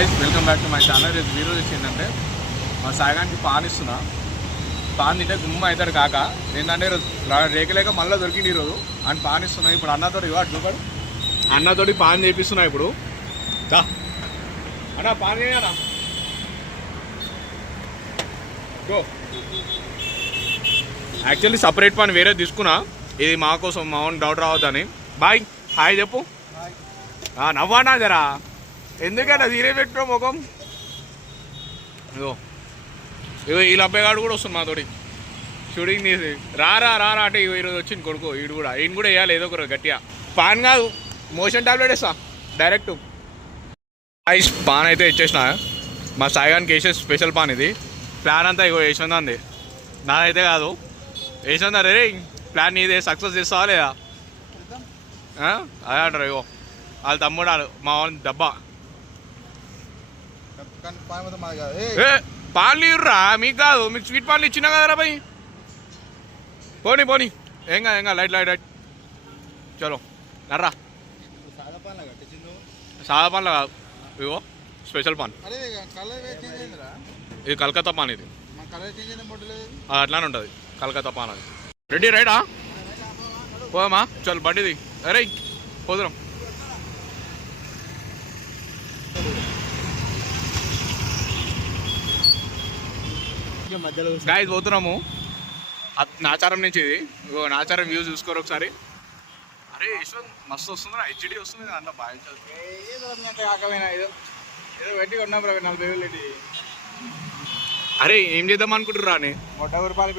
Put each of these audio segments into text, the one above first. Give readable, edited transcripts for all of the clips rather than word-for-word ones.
Guys welcome back to my channel. ఈరోజు ఏంటంటే మా సాయిగానికి పాన్ ఇస్తున్నా. పాన్ తింటే గుమ్మ అవుతాడు కాక. ఏంటంటే రేకలేక మళ్ళీ దొరికింది ఈరోజు అని పాన్ ఇస్తున్నా. ఇప్పుడు అన్నతోటి ఇవ్వడు అన్నతోటి పాన్ చేపిస్తున్నా. ఇప్పుడు అన్నా పాన్ చేయనా గో. యాక్చువల్లీ సపరేట్ పాన్ వేరే తీసుకున్నా. ఇది మా కోసం మా ఓన్ డౌట్ రావద్దని. బాయ్ హాయ్ చెప్పు. నవ్వానా జరా ఎందుకంటే తీరే పెట్టిన ముఖం. ఇగో ఇగో ఈ అబ్బాయిగాడు కూడా వస్తుంది మాతోటి షూటింగ్ తీసి రారా రారా అంటే ఈరోజు వచ్చింది కొడుకు. ఈయన కూడా వేయాలి ఏదో ఒకరు గట్టిగా. పాన్ కాదు మోషన్ టాబ్లెట్ వేస్తా డైరెక్ట్. పాన్ అయితే ఇచ్చేసిన మా సాయిగానికి వేసే స్పెషల్ పాన్ ఇది. ప్లాన్ అంతా ఇగో వేసింది నాదైతే కాదు వేసిందా రే. ప్లాన్ నీదే సక్సెస్ చేస్తావా లేదా అదే అంటారు. ఇగో వాళ్ళ తమ్ముడు మా వాళ్ళ డబ్బా పాలు ఇవ్వరా మీకు కాదు. మీకు స్వీట్ పాలు ఇచ్చినా కదరా భయ్. పోనీ పోనీ ఏం కాదు లైట్ లైట్ లైట్ చలో నర్రా. సాదా పాన్లో కాదు ఇగో స్పెషల్ పాన్. ఇది కలకత్తా పాన్. ఇది అది అట్లానే ఉంటుంది కలకత్తా పాన్. అది రెడీ రైటా పోదమ్మా చలో బండిది. అరే పోదురాం. గాయస్ పోతున్నాము నాచారం నుంచి. ఇది ఇగో నాచారం వ్యూ చూసుకోరు ఒకసారి. అరే యశ్వంత్ మస్తు వస్తుందా హెచ్డి వస్తుంది దాంట్లో బాగా ఏదో పెట్టి కొన్నాం రా 40,000 పెట్టి. అరే ఏం చేద్దాం అనుకుంటుర్రా అని 30 రూపాయలు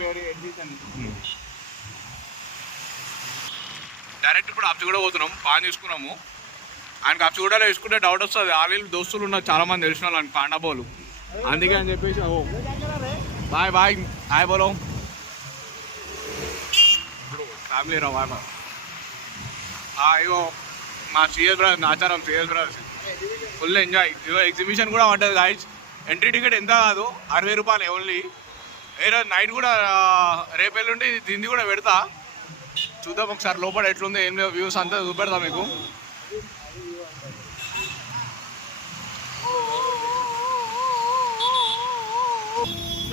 డైరెక్ట్ ఇప్పుడు అప్చిగూడ పోతున్నాం. పాన్ తీసుకున్నాము. ఆయనకు అప్చిగూడలో వేసుకుంటే డౌట్ వస్తుంది. ఆల్రెడీ దోస్తులు ఉన్నారు చాలా మంది తెలిసిన వాళ్ళు ఆయన పాండాబోలు. అందుకే అని చెప్పేసి ఓ బాయ్ బాయ్ హాయ్ బోలో ఫ్యామిలీ రా బాయ్ బాయ్. ఇగో మా CS brothers Nacharam CS brothers full enjoy. ఇగో ఎగ్జిబిషన్ కూడా ఉంటుంది గాయస్. ఎంట్రీ టికెట్ ఎంత కాదు 60 రూపాయలు ఓన్లీ. ఈరోజు నైట్ కూడా రేపు ఎల్లుండి దీన్ని కూడా పెడతా. చూద్దాం ఒకసారి లోపల ఎట్లుంది ఏం వ్యూస్ అంతా చూపెడతా మీకు.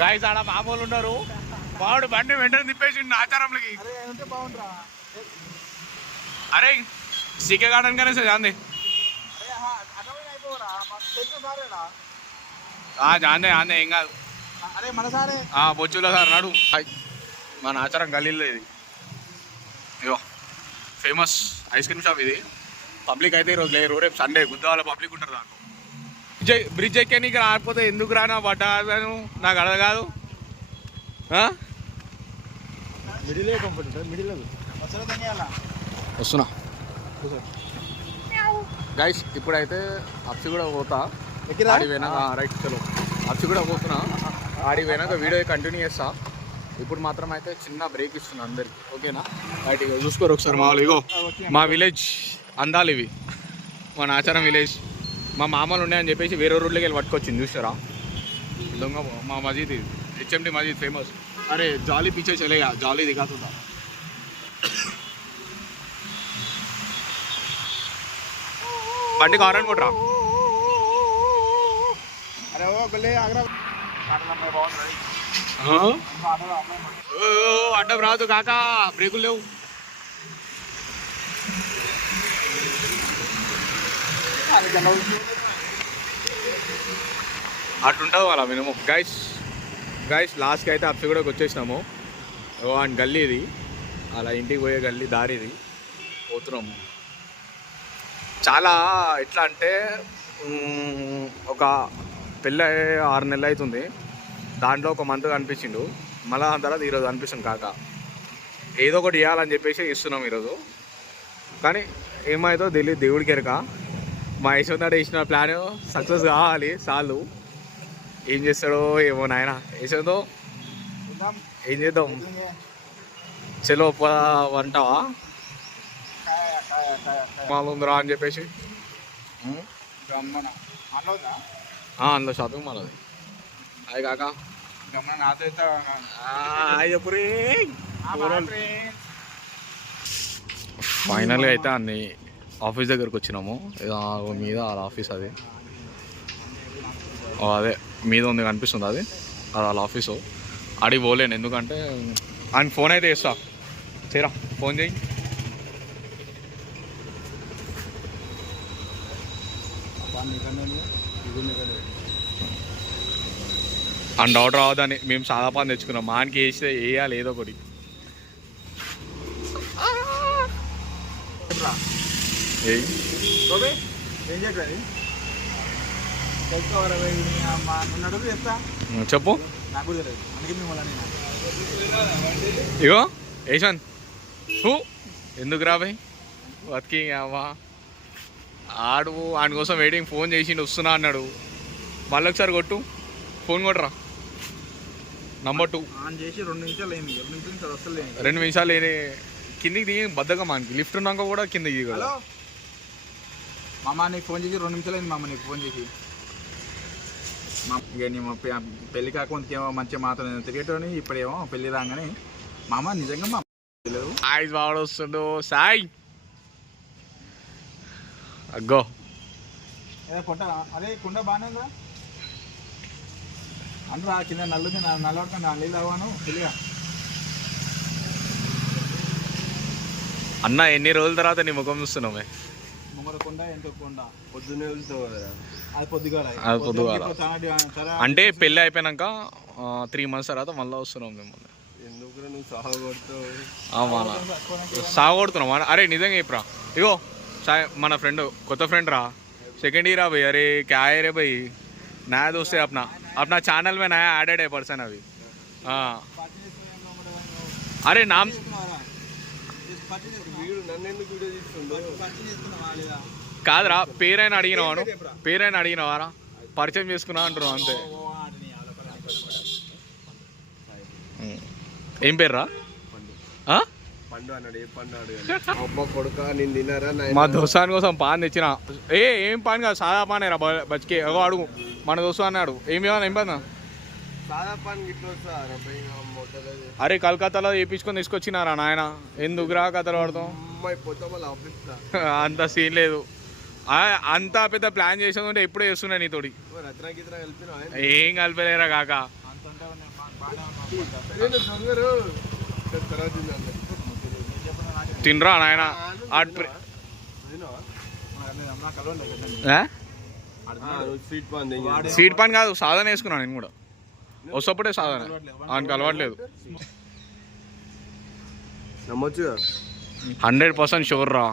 గాయస్ ఆడ మామూలు ఉన్నారు. వాడు బండి వెంటనే తిప్పేసి ఆచారంలోకి. అరే సీకే గార్డెన్ కానీ జాందే జాందే ఆందే ఏం కాదు. బొచ్చులో సార్ నాడు మన ఆచారం గల్లీలో ఇది. ఇగో ఫేమస్ ఐస్ క్రీమ్ షాప్ ఇది. పబ్లిక్ అయితే ఈరోజు లేరు. రేపు సండే గుద్దవాళ్ళ పబ్లిక్ ఉంటారు. దాంట్లో బ్రిడ్జ్ ఎక్కే నీకు రాకపోతే ఎందుకు రానా పడ్డాను నాకు అర్థం కాదు. వస్తున్నా గైస్. ఇప్పుడైతే అప్సిగూడ పోతా. ఆడి పోయినాక రైట్ చలో అప్సిగూడ పోతున్నా. ఆడి పోయినాక వీడియో కంటిన్యూ చేస్తా. ఇప్పుడు మాత్రం అయితే చిన్న బ్రేక్ ఇస్తున్నా అందరికి. ఓకేనా రైట్ ఇగో చూసుకోరు ఒకసారి. మా వాళ్ళు ఇగో మా విలేజ్ అందాలు ఇవి. మన ఆచారం విలేజ్. మా మామూలు ఉన్నాయని చెప్పేసి వేరే రోడ్లోకి వెళ్ళి పట్టుకొచ్చింది చూసారా. దొంగ మా మజీద్ ఇది హెచ్ఎండి మజీద్ ఫేమస్. అరే జాలీ పీछे చలేగా జాలీ దిగాతుందా. బండికి హారన్ కొట్రా. అరే ఓ గల్లే ఆగ్రా అడ్డం రాదు కాకా. బ్రేకులు లేవు. అట్లుంటుంది వాళ్ళ మినిమం. గైస్ లాస్ట్కి అయితే అప్సిగూడకి వచ్చేసినాము. అండ్ గల్లీ ఇది అలా ఇంటికి పోయే గల్లీ దారి ఇది. పోతున్నాము. చాలా ఎట్లా అంటే ఒక పెళ్ళి 6 నెలలు అవుతుంది. దాంట్లో ఒక మంత్ కనిపించిండు. మళ్ళీ దాని తర్వాత ఈరోజు కనిపిస్తుంది కాక. ఏదో ఒకటి ఇవ్వాలని చెప్పేసి ఇస్తున్నాం ఈరోజు. కానీ ఏమవుతుందో తెలియదు దేవుడికి ఎరక. మా యశ్వంత్ ఇచ్చిన ప్లాన్ సక్సెస్ కావాలి చాలు. ఏం చేస్తాడో ఏమో నాయన. యశ్వంతో ఏం చేద్దాం చలో వంటావా మాలుందిరా అని చెప్పేసి. అందులో షాపింగ్ మాల్ అది. అది కాక చెప్పురీ. ఫైనల్గా అయితే అన్ని ఆఫీస్ దగ్గరకు వచ్చినాము. మీద వాళ్ళ ఆఫీస్ అది. అదే మీద ఉంది కనిపిస్తుంది అది వాళ్ళ ఆఫీసు. అడిగి పోలేను ఎందుకంటే ఆయన ఫోన్ అయితే చేస్తా. చేయరా ఫోన్ చేయి. అని డౌట్ రావద్దని మేము సాదా పాన్ తెచ్చుకున్నాం. మానికి వేస్తే వేయాలి ఏదో ఒకటి. చెప్పు. ఇగో యశ్వంత్ ఎందుకు రాబాయ్ బతికి అవ్వా ఆడు ఆయన కోసం వెయిటింగ్. ఫోన్ చేసి వస్తున్నా అన్నాడు. మళ్ళీ ఒకసారి కొట్టు ఫోన్ కొట్టరా. నంబర్ 2 2 నిమిషాలు కిందికి దిగి బద్దగా మనకి లిఫ్ట్ ఉన్నాక కూడా కిందికి దిగు. మామ నీకు ఫోన్ చేసి 2 నిమిషాలు అయింది మామ నీకు ఫోన్ చేసి. ఇక నీ పెళ్లి కాకుండాకేమో మంచిగా మాత్రం తిరిగేటోని ఇప్పుడేమో పెళ్లి రాగానే మామ నిజంగా మా తెలియదు. సాయి బాగా వస్తుండు. సాయి అగ్గో కొండ అదే కుండ బాగానే ఉందా అందులో కింద నల్లుంది నల్లవడుతుంది నా నీళ్ళు అవ్వను తెలియగా. అన్న ఎన్ని రోజుల తర్వాత నీ ముఖం చూస్తున్నామే. కొండ ఎంతో కొండ పొద్దున్నే వెళ్తావు కదా. అది పొద్దుగాల అంటే పెళ్ళి అయిపోయినాక 3 months తర్వాత మళ్ళీ వస్తున్నాం మిమ్మల్ని. ఎందుకు నువ్వు సాగు కొడుతావు? సాగు కొడుతున్నాం. అరే నిజంగా చెప్పరా. ఇగో సాయి మన ఫ్రెండ్ కొత్త ఫ్రెండ్ రా. सेकंड ईयर भाई. अरे क्या है रे भाई नया दोस्त है अपना चैनल में नया एडेड है पर्सन अभी. हाँ अरे नाम కాదురా పేరైనా అడిగినవారా పరిచయం చేసుకున్నా అంటున్నావు అంతే. ఏం పేర్రా? మా దోస్తాని కోసం పాన్ తెచ్చిన. ఏం పాన్ కాదు సాదా పానే రా బతికే. అగో అడుగు మన దోస్తు అన్నాడు. ఏం పని? అరే కలకత్తాలో వేయించుకొని తీసుకొచ్చినారా నాయన. ఎందుకురా కథలు పడతాం? అంత సీన్ లేదు. అంత పెద్ద ప్లాన్ చేసేది ఉంటే ఎప్పుడే చేస్తున్నా నీతోటి. ఏం కలిపలేరా కాక. తినరా నాయన. స్వీట్ పాన్ కాదు సాధన వేసుకున్నాను నేను కూడా. వస్తప్పుడే సాధన ఆయనకి అలవాట్లేదు. 100% షూర్ రా.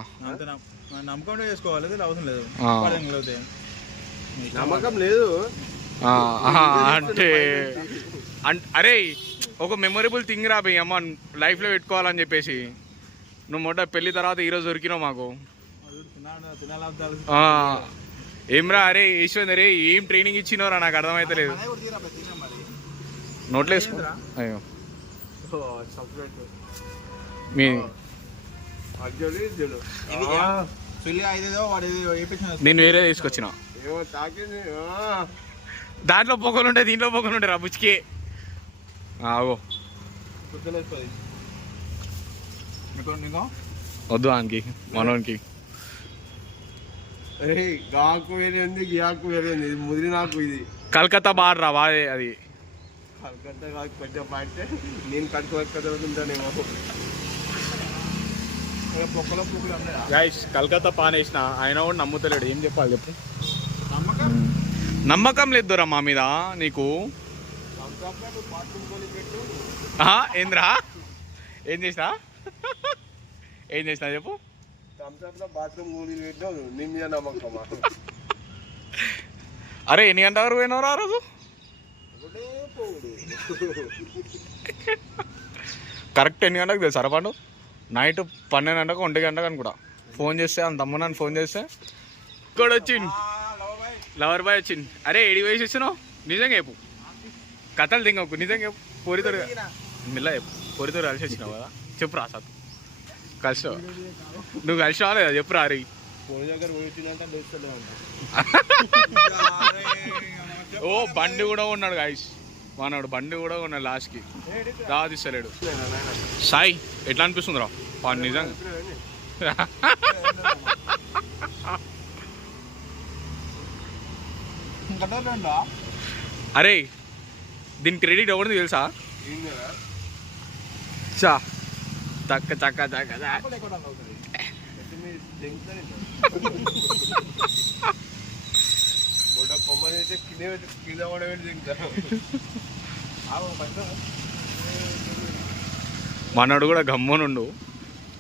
నమ్మకం లేదు అంటే అరే ఒక మెమొరబుల్ థింగ్ రా భయ్ అమ్మ లైఫ్లో పెట్టుకోవాలని చెప్పేసి. నువ్వు మొట్ట పెళ్లి తర్వాత ఈరోజు దొరికినావు మాకు. ఏమ్రా అరే ఈశ్వర్ అరే ఏం ట్రైనింగ్ ఇచ్చినవరా నాకు అర్థమైతే లేదు. నోట్లో వేసుకో. అయ్యో మీ నేను వేరే తీసుకొచ్చిన. దాంట్లో పొగలు ఉంటాయి దీంట్లో పొగలు ఉంటాయి రా బుచ్చికే. ఆగో వద్దు ఆయనకి మనోనికి. గాకు వేరే ఉంది గియాకు వేరే ఉంది. ఇది ముదిరి నాకు ఇది కలకత్తా బార్ రా బాదే అది. కలకత్తా కాకు కొంచెం పాడితే నేను కట్టుకోలేమో. గైస్ కలకత్తా పాన్ వేసిన ఆయన కూడా నమ్ముతలేడు. ఏం చెప్పాలి చెప్పు. నమ్మకం లేదురా మా మీద నీకు. ఏంద్రా ఏం చేసినా చెప్పు. అరే ఎన్ని గంటల వరకు పోయినవరా ఆ రోజు? కరెక్ట్ ఎన్ని గంటలకు తెలుసు సరపండు? నైట్ 12 గంటలకు 1 గంటకు అనుకుంటా. ఫోన్ చేస్తే అంత తమ్మునని ఫోన్ చేస్తే ఇక్కడ వచ్చింది లవర్ బాయ్ వచ్చింది. అరే ఏడి వేసి వచ్చినావు నిజంగా చెప్పు. కథలు దింగకు నిజంగా చెప్పు. పొరితోడు మిల్ల చెప్పు. పొరితోడు కలిసి వచ్చినావు కదా చెప్పు రా సార్. కలిసి నువ్వు కలిసి రాలేదా చెప్పు రా. అరే ఓ బండి కూడా ఉన్నాడు గాయస్. వాడు బండి కూడా ఉన్నాడు లాస్ట్కి తీస్తలేడు. సాయి ఎట్లా అనిపిస్తుంది రా వాడు నిజంగా? అరే దీని క్రెడిట్ ఎవరిది తెలుసా? చా చక్క చక్క చక్క కొమ్మనైతే కింద పడబెట్టి దిగుతారు. మనోడు కూడా గమ్మునుండు.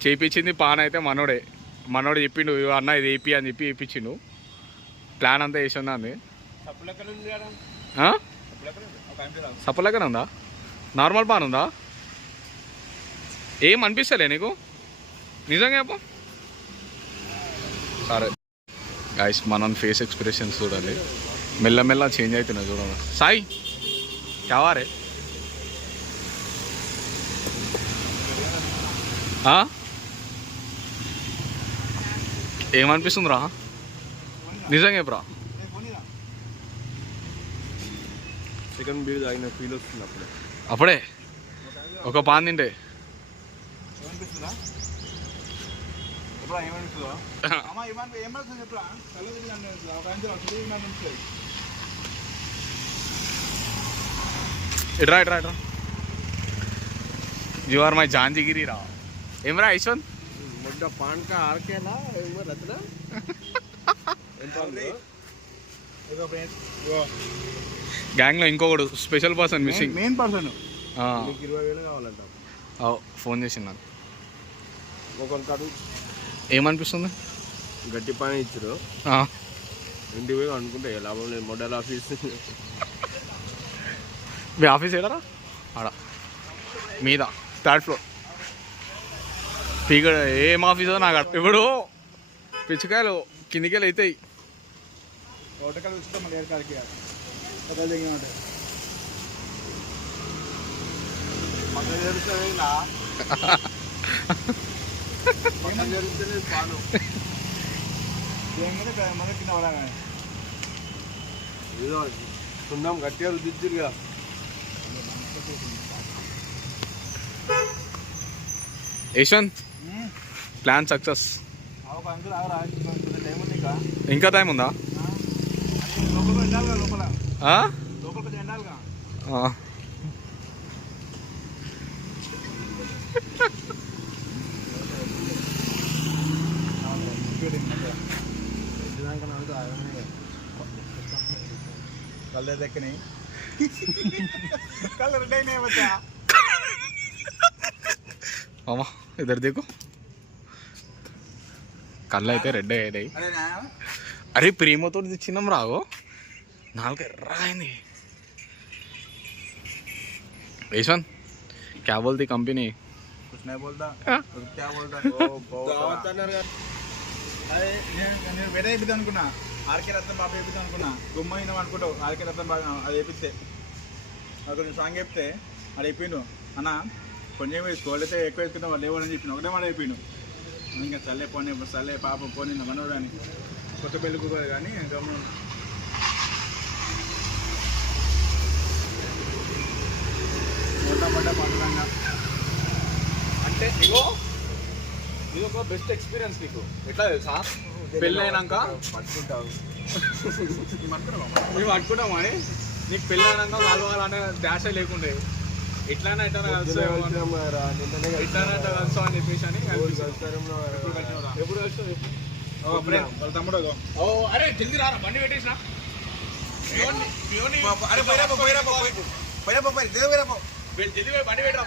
చేయించింది పాన్ అయితే మనోడే. మనోడు చెప్పిండు అన్న ఇది ఏపీ అని చెప్పి వేయించిండు. ప్లాన్ అంతా వేసి ఉంది. సప్పలెక్కన ఉందా? నార్మల్ పాన్ ఉందా? ఏం అనిపిస్తలే నీకు నిజంగా చెప్పు. సరే గైస్ మనం ఫేస్ ఎక్స్ప్రెషన్స్ చూడాలి. మెల్లమెల్ల చేంజ్ అవుతున్నాయి చూడాలి. సాయి కావారే ఏమనిపిస్తుందిరా నిజంగా చెప్పురా. చికెన్ బీర్ తాగిన ఫీల్ వస్తుంది అప్పుడే ఒక పాన్ తింటే. ఇట్రా ఇట్రా ఇట్రా. యు ఆర్ మై జాంజిగిరి రా. ఏమరా యశ్వంత్? మొట్ట పాన్ కా ఆర్కేలా రచన గ్యాంగ్ లో ఇంకొకడు special person missing. Main person. 20,000 కావాలంట. ఫోన్ చేసింది నాకు. ఒకరికి అడుగు ఏమనిపిస్తుంది? గట్టి పని ఇచ్చారు ఇంటికి పోయి అనుకుంటే లాభం లేదు. మోడల్ ఆఫీస్ మీ ఆఫీస్ ఏడారా? ఆడ మీద 3rd floor. పీక ఏం ఆఫీసో నాకు ఇప్పుడు పిచ్చికాయలు కిందికెళ్ళి అవుతాయి. తోటకాయలు చూస్తే మళ్ళీ ఏర్కాడికి పాను కింద పడా ఏదో సున్నాం గట్టిగా రుద్దిచ్చురుగా. Yashwanth plan success. టైం ఉంది ఇంకా టైం ఉందా? లోపల ఎండాలిగా లోపల ఆ? లోపల కొంచెం ఎండాలిగా. कलर देखने कलर नहीं बच्चा मामा इधर देखो కళ్ళు అయితే రెడ్ అయ్యాయి. అరే ప్రేమతో తెచ్చినాం రాగో నాలుగు ఎర్రగైంది. యశ్వంత్ क्या बोलती कंपनी? कुछ नहीं बोलता. क्या बोलता? నేను వేరే వేపిద్దాం అనుకున్నా. ఆర్కే రత్నం బాబు వేపిద్దాం అనుకున్నా. గుమ్మైనా అనుకుంటావు ఆర్కే రత్నం బాగా అది వేపిస్తే నాకు కొంచెం సాంగ్ చెప్తే అది అయిపోయిండు. అన్న కొంచెం వేసుకో అయితే ఎక్కువ వేసుకుంటాం వాళ్ళు లేవని చెప్పిన ఒకటే మాట అయిపోయిండు. ఇంకా చల్లే పోనీ చల్లే పాప పోనీ మనోడాని కొత్త పెళ్ళికి కానీ గమ్ము మొట్ట పండుగ అంటే ఇగో ఇది ఒక బెస్ట్ ఎక్స్పీరియన్స్ నీకు. ఎట్లా తెలుసా? పెళ్ళైనాక పట్టుకుంటావు మేము పట్టుకుంటాం అని నీకు పెళ్ళైనాక కలవాలనే డాషే లేకుండే ఎట్లానే ఎట్లా కలుస్తావు అని చెప్పేసి అని ఎప్పుడు కలుస్తావు? వాళ్ళ తమ్ముడు అరే జల్దీ రారా బండి పెట్టేసిన జల్దీ బండి పెట్టరా.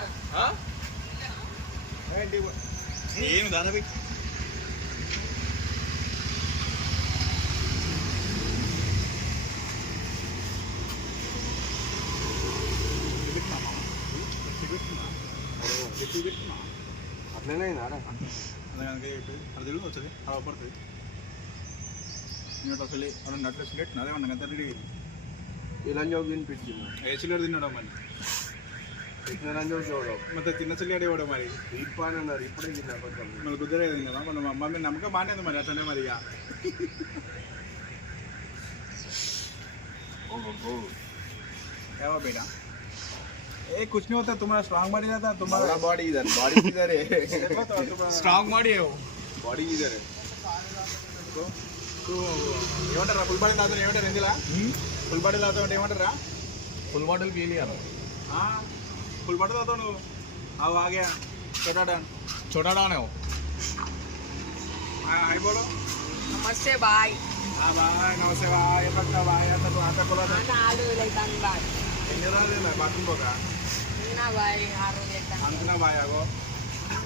ఏమి దాదాపు అట్లనే అది తెలుగు వస్తుంది అలా పడుతుంది. నేను అసలు అలా నట్లు సిగరెట్ అదేమన్నా అంత రెడీ ఇలా జోక్ వినిపించింది. ఏ సిగరెట్ తిన్నాడు మరి రంజోక్ చూడవు ಮತ್ತೆ తిన్న సిగరెట్ ఇవ్వడం మరి ఇప్పన్నారు ఇప్పుడే తిన్నా కొంచెం మళ్ళీ కుదరలేదు కదా. మన మమ్మీ నమ్మకం మానేది మరి అట్లనే మరి ఇక क्या हुआ बेटा? ए कुछ नहीं होता. तुम्हारा स्ट्रांग बॉडी रहता तुम्हारा बॉडी इधर स्ट्रांग बॉडी है वो बॉडी इधर है. ఏమంటారా ఫుల్ బాడీ తాగుతారు ఏమంటారు ఇందులో ఫుల్ బాడీ తాగుతావు అంటే ఏమంటారా ఫుల్ బాటిల్ పీలి అన్న ఫుల్ బాడీ తాగుతావు నువ్వు అవు ఆగే छोटा छोटा डान है वो हाय बोलो नमस्ते बाय हाँ भाई नमस्ते भाई ये पक्का भाई आता तो आता बोला था आलू लेतान बाय ఎన్ని రోజులు లేదు బాత్రూమ్ పోక ना बाय आलू लेतान అంటున్నా బాయ్ అగో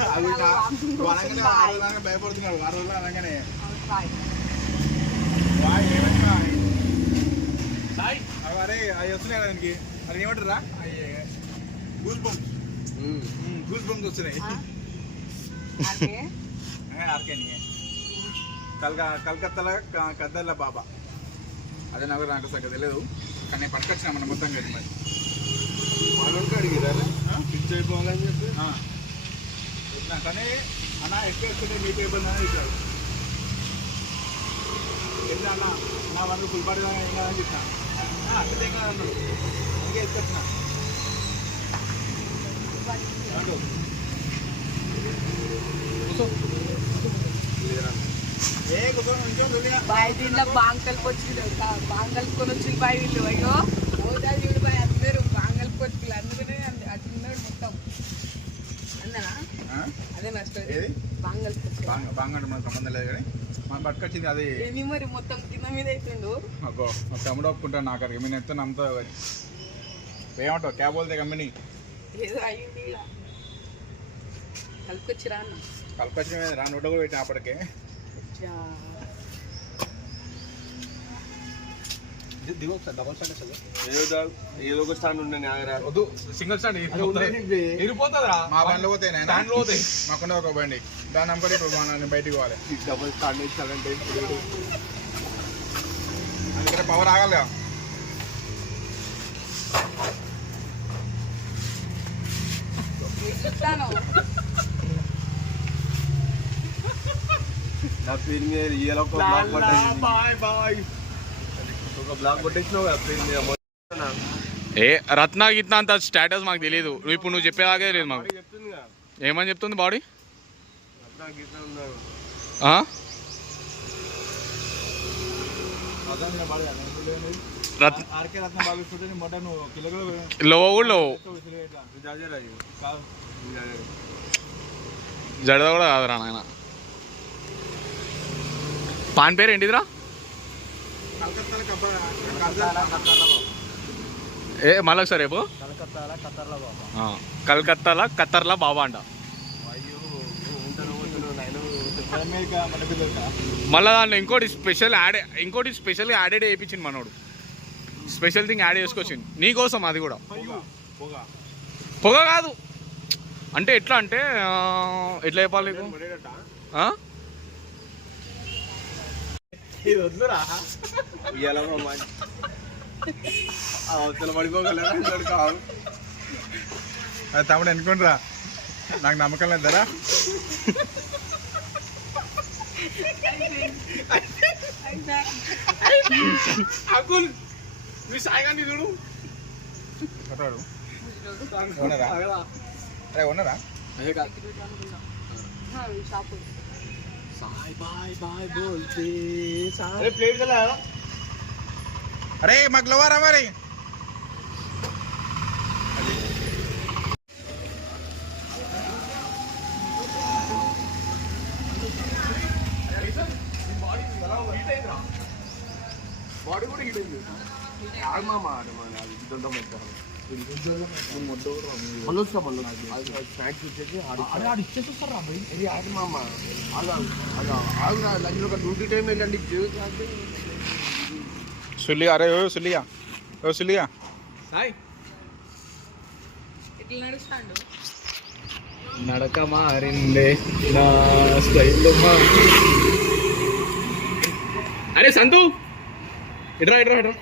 అవి అనగానే ఆ రోజులాగా భయపడుతున్నాడు ఆ రోజులు అనగానే बाय బాయ్ ఏమంటే బాయ్ అరే అవి వస్తున్నాయి దానికి అది ఏమంటారా అయ్యే గూస్ బంప్స్ వస్తున్నాయి आके ఆర్కే కలకత్తాలో కద్దర్ల బాబా అదే నాకు సరిగ్గా తెలియదు కానీ నేను పట్టుకొచ్చినా మన మొత్తం కలిసి మరి మనోడికి అడిగిరా పిచ్చి అయిపోవాలని చెప్పి వచ్చినా కానీ అన్న ఎక్కువ వస్తుంటే మీకు ఇబ్బంది అని ఇచ్చాడు ఎట్లా అన్న నా వాళ్ళు ఫుల్ బాడీ ఏం కాదని చెప్పిన అట్లే ఏం కాదన్నాడు అందుకే ఎత్తుకొచ్చిన అంటూ ఏ కూర్చొని ఇంకేం తెలియదు बाय దీనిలో బాంగల్ పొచ్చులు బాంగల్ కొనొచ్చులు బాయ్ వీళ్ళు అయ్యో ఓదా వీళ్ళు బాయ్ అందరూ బాంగల్ పొచ్చులు అందుకనే అటున్నాడు మొత్తం అందనా అదే నా స్టోరీ ఏది బాంగల్ పొచ్చులు బాంగంటే మనకు సంబంధం లేదు కానీ మనం పట్టుకొచ్చింది అది ఏమి మరి మొత్తం కింద మీద అవుతుండు అబ్బో మా తమ్ముడు ఒప్పుకుంటాను నాకు అది నేను ఎంత నమ్ముతా ఏమంటావు క్యాబ్ బోల్తే కంపెనీ ఏదో అయ్యింది ఇలా కలుపుకొచ్చిరా అన్న కల్పచ్చిన మీద రా నోట కూడా పెట్టిన అప్పటికే అచ్చా ఏదో ఒక స్టాండ్ ఉండే ఆగరా వద్దు సింగిల్ స్టాండ్ ఇరిపోతుందిరా మా బండ్లు పోతాయి నాయన. స్టాండ్లు పోతాయి మాకున్న ఒక బండి దాని నమ్మకం ఇప్పుడు మనం బయటికి పోవాలి డబుల్ స్టాండ్ ఇస్తాడంటే అందుకనే పవర్ ఆగాలి చెప్తాను నా పేరు మీద రియల్ ఒక బ్లాక్ కొట్టేసి బాయ్ బాయ్ ఒక బ్లాక్ కొట్టేసినావు కదా పేరు మీద మొత్తం. ఏ రత్న గిత్న అంత స్టేటస్ మాకు తెలియదు ఇప్పుడు నువ్వు చెప్పేదాకే లేదు మాకు బాడీ చెప్తుందిగా ఏమని చెప్తుంది బాడీ అట్లా గిట్లా ఉన్నాడు రత్న ఆర్కే రత్న బాగా చూడండి మొట్ట నువ్వు కిలోలో లోవ కూడా లోవు జాజరా ఇది. కాదు ఇది జాజరా. జడద కూడా కాదురా నాయన పాన్ పేరు ఏంటిదిరా కలకత్తాలో ఏ మళ్ళీ ఒకసారి రేపు కత్తర్ల బాబా కలకత్తాలో ఖత్తర్లా బాబా అంట అయ్యో ఉంటాను పోతున్నావు నాయన అమెరికా మన పిల్లలకా మళ్ళీ దాంట్లో ఇంకోటి స్పెషల్గా యాడెడ్ వేయించింది మనోడు స్పెషల్ థింగ్ యాడ్ చేసుకొచ్చింది నీకోసం అది కూడా పొగ పొగ కాదు అంటే ఎట్లా అంటే ఎట్లా చెప్పాలి నీకు ఆ? ఇది వద్దురా ఇవాళ అవతల పడిపోగలరు కావు అది తమ్ముడు అనుకుంటురా నాకు నమ్మకం లేదరా అకుల్ మీ సాయిగాంధీ చూడు కొట్టాడు ఉన్నారా అరే ఉన్నారా షాపు సాయ్ బాయ్ బాయ్ బోల్తే ప్లేట్ కదా అరే మాకు లవారా మరి బాడీ కూడా హీట్ అయింది ఆగమామ ఆడమా అది ఇదంతా మొత్తం మళ్ళీ స్నాక్స్ ఇచ్చేసి ఇది ఆగమామ ఆగురా లంచ్లో ఒక డ్యూటీ టైం ఏంటండి సుల్లిగా అరే ఓ సుల్లిగా ఓ సుల్లిగా సాయి ఇట్లా నడుస్తాడు నడక మారిందే నా స్టైల్ అరే సంతు ఇట్రా ఇట్రా ఇట్రా